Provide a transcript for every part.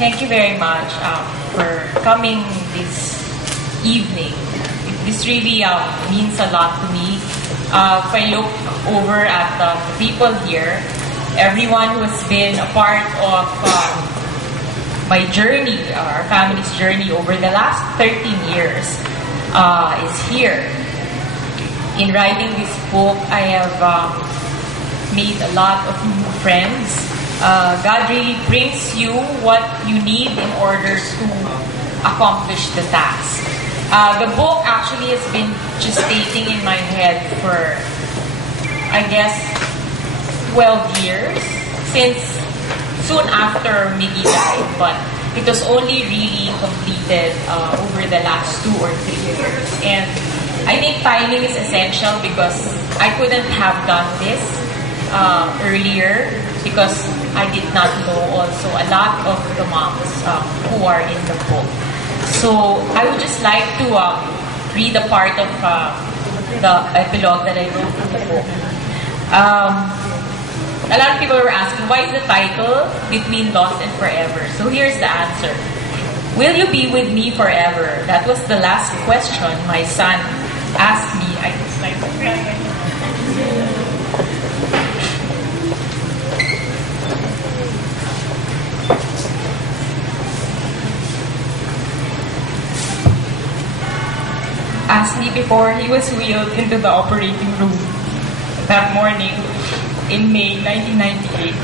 Thank you very much for coming this evening. This really means a lot to me. If I look over at the people here, everyone who has been a part of my journey, our family's journey over the last 13 years is here. In writing this book, I have made a lot of new friends. God really brings you what you need in order to accomplish the task. The book actually has been gestating in my head for, I guess, 12 years, since soon after Miggy died, but it was only really completed over the last 2 or 3 years. And I think timing is essential because I couldn't have done this earlier because I did not know also a lot of the moms who are in the book. So I would just like to read a part of the epilogue that I wrote in the book. A lot of people were asking, why is the title Between Lost and Forever? So here's the answer. Will you be with me forever? That was the last question my son asked me. I just like to cry. Asked me before he was wheeled into the operating room that morning in May 1998.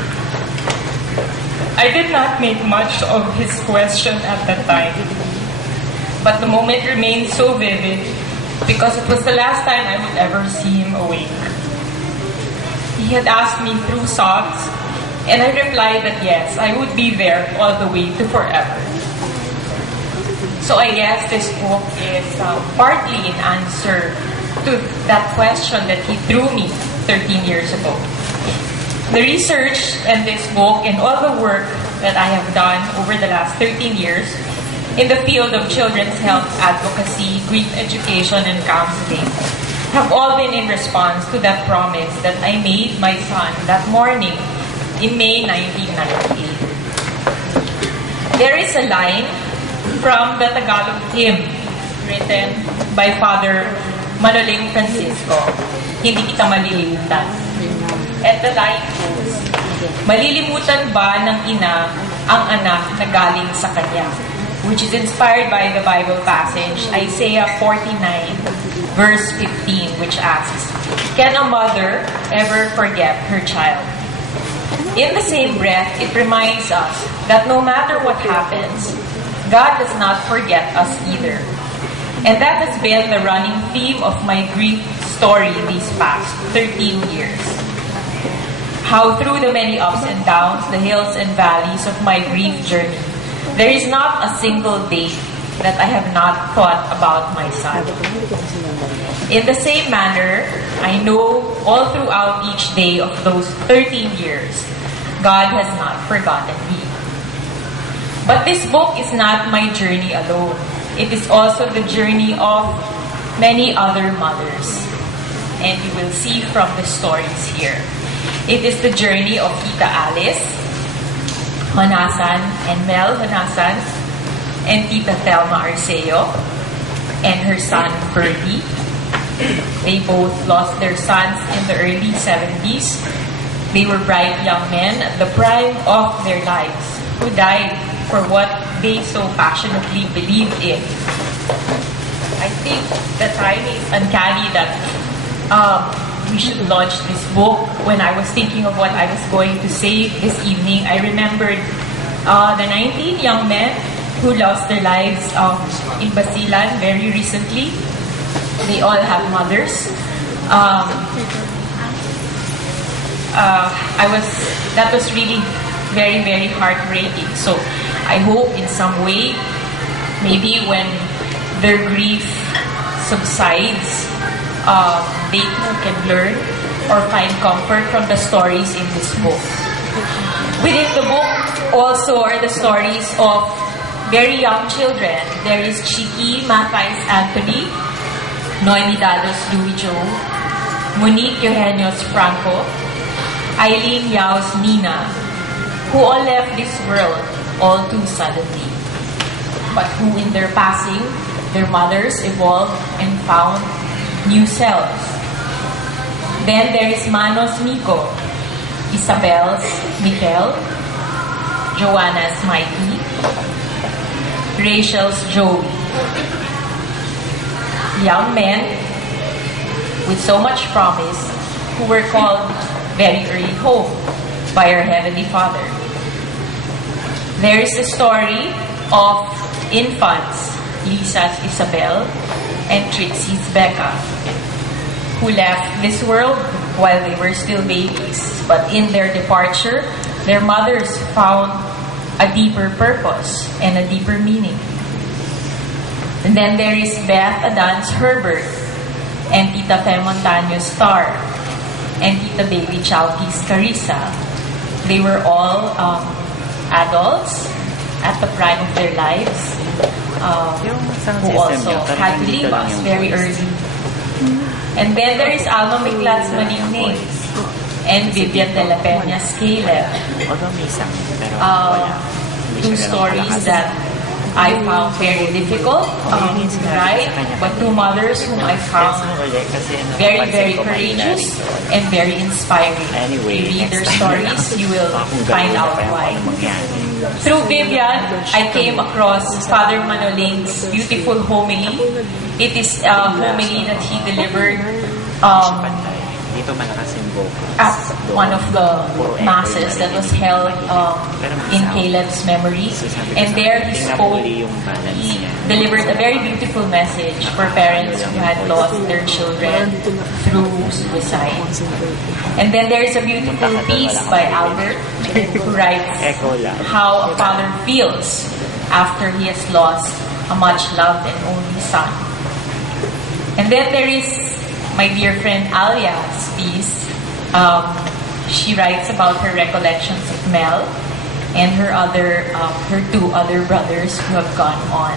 I did not make much of his question at that time, but the moment remained so vivid because it was the last time I would ever see him awake. He had asked me through sobs, and I replied that yes, I would be there all the way to forever. So I guess this book is partly an answer to that question that he threw me 13 years ago. The research in this book and all the work that I have done over the last 13 years in the field of children's health advocacy, grief education, and counseling have all been in response to that promise that I made my son that morning in May 1998. There is a line from the Tagalog hymn written by Father Manoling Francisco, Hindi Kita Malilimutan. And the line goes, malilimutan ba ng ina ang anak na galing sa kanya? Which is inspired by the Bible passage, Isaiah 49, verse 15, which asks, can a mother ever forget her child? In the same breath, it reminds us that no matter what happens, God does not forget us either. And that has been the running theme of my grief story these past 13 years. How through the many ups and downs, the hills and valleys of my grief journey, there is not a single day that I have not thought about my son. In the same manner, I know all throughout each day of those 13 years, God has not forgotten me. But this book is not my journey alone. It is also the journey of many other mothers. And you will see from the stories here. It is the journey of Tita Alice Honasan and Mel Honasan and Tita Thelma Arceo and her son Ferdy. They both lost their sons in the early 70s. They were bright young men at the prime of their lives who died for what they so passionately believed in. I think the timing is uncanny that we should launch this book. When I was thinking of what I was going to say this evening, I remembered the 19 young men who lost their lives in Basilan very recently. They all have mothers. That was really very, very heartbreaking. So I hope in some way, maybe when their grief subsides, they too can learn or find comfort from the stories in this book. Within the book also are the stories of very young children. There is Chiki Mathais Anthony, Noemi Dalos Louis Joe, Monique Eugenio's Franco, Eileen Yao's Nina, who all left this world all too suddenly, but who in their passing, their mothers evolved and found new selves. Then there is Manos Miko, Isabel's Mikel, Joanna's Mikey, Rachel's Joey. Young men with so much promise who were called very early home by our Heavenly Father. There is the story of infants, Lisa's Isabel and Trixie's Becca, who left this world while they were still babies, but in their departure, their mothers found a deeper purpose and a deeper meaning. And then there is Beth Adan's Herbert and Tita Fe Montaño's Star and Tita Baby Chowki's Carissa. They were all adults at the prime of their lives who also had to leave us very early. And then there is Alma Miklat's Maningning and Vivian de la Peña's Caleb. Two stories that I found very difficult to write, but two mothers whom I found very, very courageous and very inspiring. If you read their stories, you will find out why. Through Vivian, I came across Father Manoling's beautiful homily. It is a homily that he delivered at one of the masses that was held in Caleb's memory. And there he spoke, he delivered a very beautiful message for parents who had lost their children through suicide. And then there is a beautiful piece by Albert who writes how a father feels after he has lost a much loved and only son. And then there is my dear friend Alia's piece. She writes about her recollections of Mel and her two other brothers who have gone on.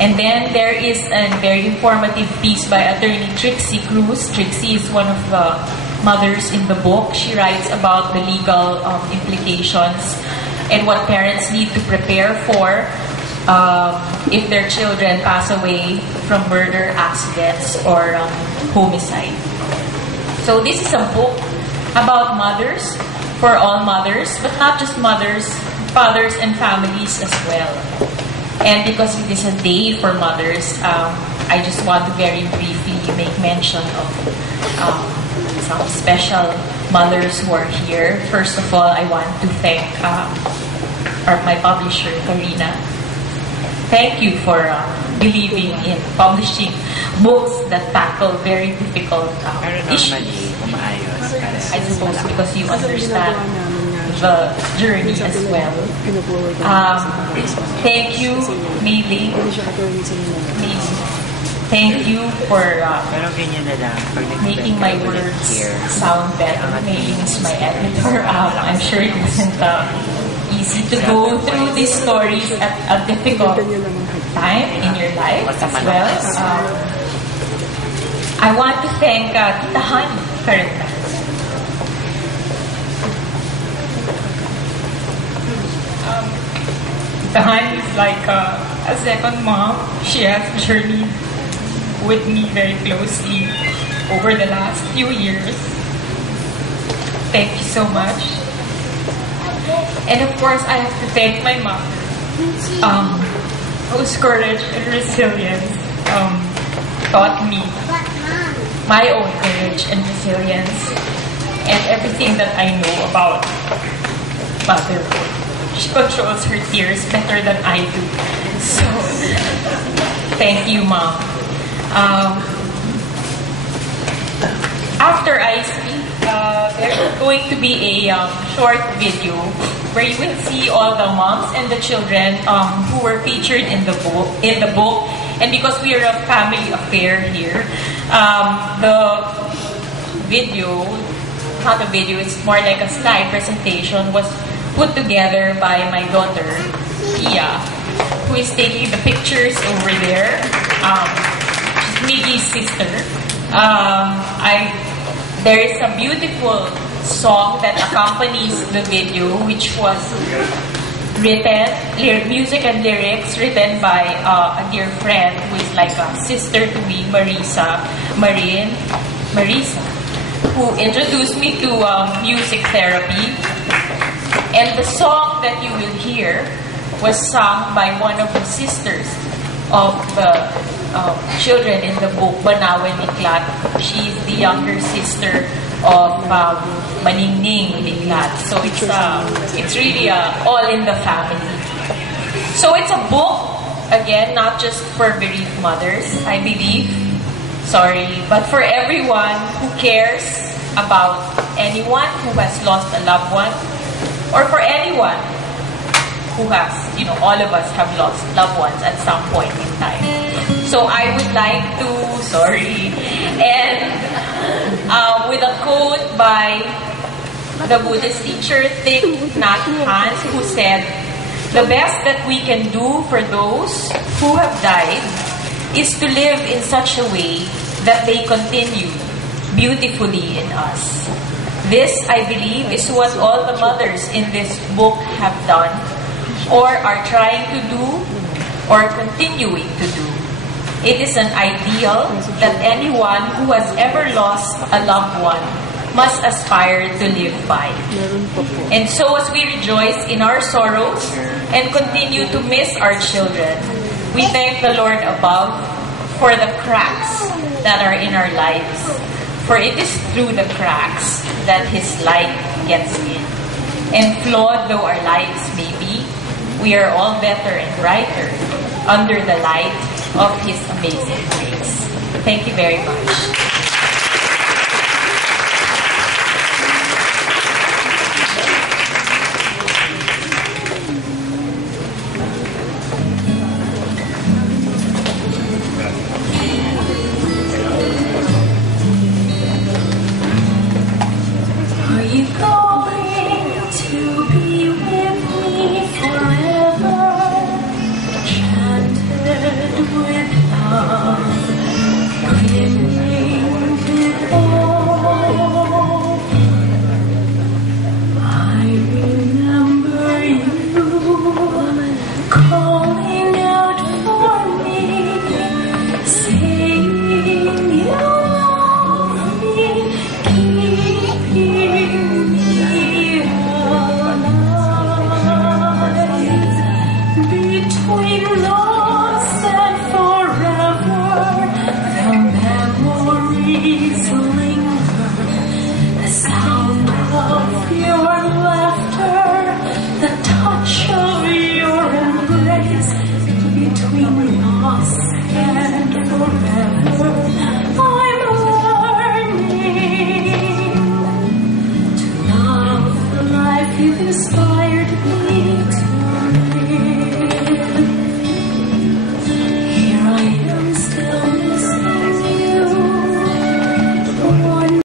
And then there is a very informative piece by attorney Trixie Cruz. Trixie is one of the mothers in the book. She writes about the legal implications and what parents need to prepare for if their children pass away from murder, accidents, or homicide. So this is a book about mothers, for all mothers, but not just mothers, fathers and families as well. And because it is a day for mothers, I just want to very briefly make mention of some special mothers who are here. First of all, I want to thank my publisher, Karina. Thank you for believing in publishing books that tackle very difficult issues. I suppose because you understand the journey as well. Thank you, Mei. Thank you for making my words sound better. Mei is my editor. I'm sure it isn't easy to go through these stories at a difficult time in your life as well. I want to thank Tita Hani Carita. Tita Hani is like a second mom. She has journeyed with me very closely over the last few years. Thank you so much. And of course, I have to thank my mom, whose courage and resilience taught me my own courage and resilience and everything that I know about motherhood. She controls her tears better than I do. So, thank you, Mom. After I speak, there's going to be a short video where you will see all the moms and the children who were featured in the book. And because we are a family affair here, the video, not a video, it's more like a slide presentation, was put together by my daughter, Pia, who is taking the pictures over there. She's Miggy's sister. There is a beautiful song that accompanies the video, which was music and lyrics written by a dear friend who is like a sister to me, Marisa, who introduced me to music therapy. And the song that you will hear was sung by one of the sisters of the children in the book, Banawen Niklat. She's the younger sister of Maningning Niklat. So it's really all in the family. So it's a book, again, not just for bereaved mothers, I believe. But for everyone who cares about anyone who has lost a loved one, or for anyone who has, all of us have lost loved ones at some point in time. So I would like to, end with a quote by the Buddhist teacher Thich Nhat Hanh, who said, "The best that we can do for those who have died is to live in such a way that they continue beautifully in us." This, I believe, is what all the mothers in this book have done, or are trying to do, or continuing to do. It is an ideal that anyone who has ever lost a loved one must aspire to live by. And so as we rejoice in our sorrows and continue to miss our children, we thank the Lord above for the cracks that are in our lives. For it is through the cracks that His light gets in. And flawed though our lives may be, we are all better and brighter under the light of His amazing grace. Thank you very much. Are you going to be with me forever? Chanted with love, brimming with awe. I remember you calling out for me, saying you love me, keeping me alive. Between lost and forever, the memories linger. The sound of your laughter, the touch of your embrace. Between lost and forever, I'm learning to love the life you've inspired me to